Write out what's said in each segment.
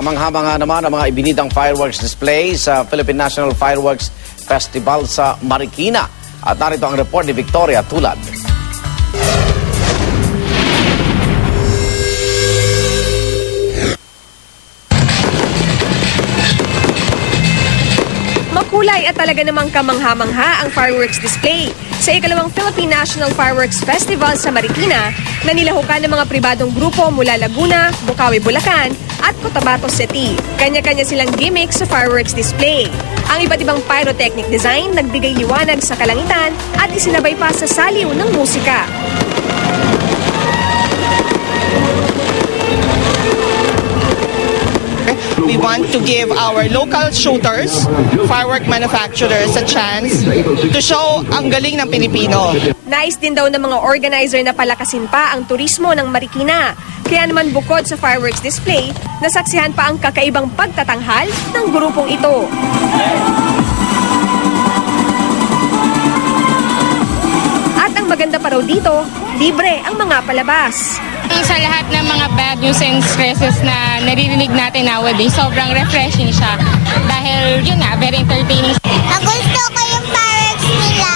Kamangha-mangha naman ang mga ibinidang fireworks display sa Philippine National Fireworks Festival sa Marikina. At narito ang report ni Victoria Tulad. Makulay at talaga namang kamangha-mangha ang fireworks display sa ikalawang Philippine National Fireworks Festival sa Marikina na nilahukan ng mga pribadong grupo mula Laguna, Bukawi, Bulacan at Cotabato City. Kanya-kanya silang gimmick sa fireworks display. Ang iba't ibang pyrotechnic design nagbigay liwanag sa kalangitan at isinabay pa sa saliw ng musika. We want to give our local shooters, firework manufacturers a chance to show ang galing ng Pilipino. Nais din daw ng mga organizer na palakasin pa ang turismo ng Marikina. Kaya naman bukod sa fireworks display, nasaksihan pa ang kakaibang pagtatanghal ng grupong ito. At ang maganda pa raw dito, libre ang mga palabas. Sa lahat ng mga bad news and stresses na naririnig natin nowadays, sobrang refreshing siya. Dahil yun nga, very entertaining. Nagusto ko yung fireworks nila,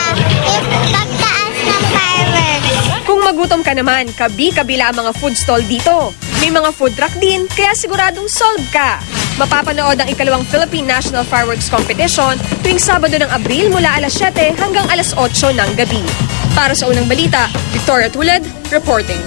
yung pagtaas ng fireworks. Kung magutom ka naman, kabi-kabila ang mga food stall dito. May mga food truck din, kaya siguradong solve ka. Mapapanood ang ikalawang Philippine National Fireworks Competition tuwing Sabado ng Abril mula alas 7 hanggang alas 8 ng gabi. Para sa unang balita, Victoria Tulad, reporting.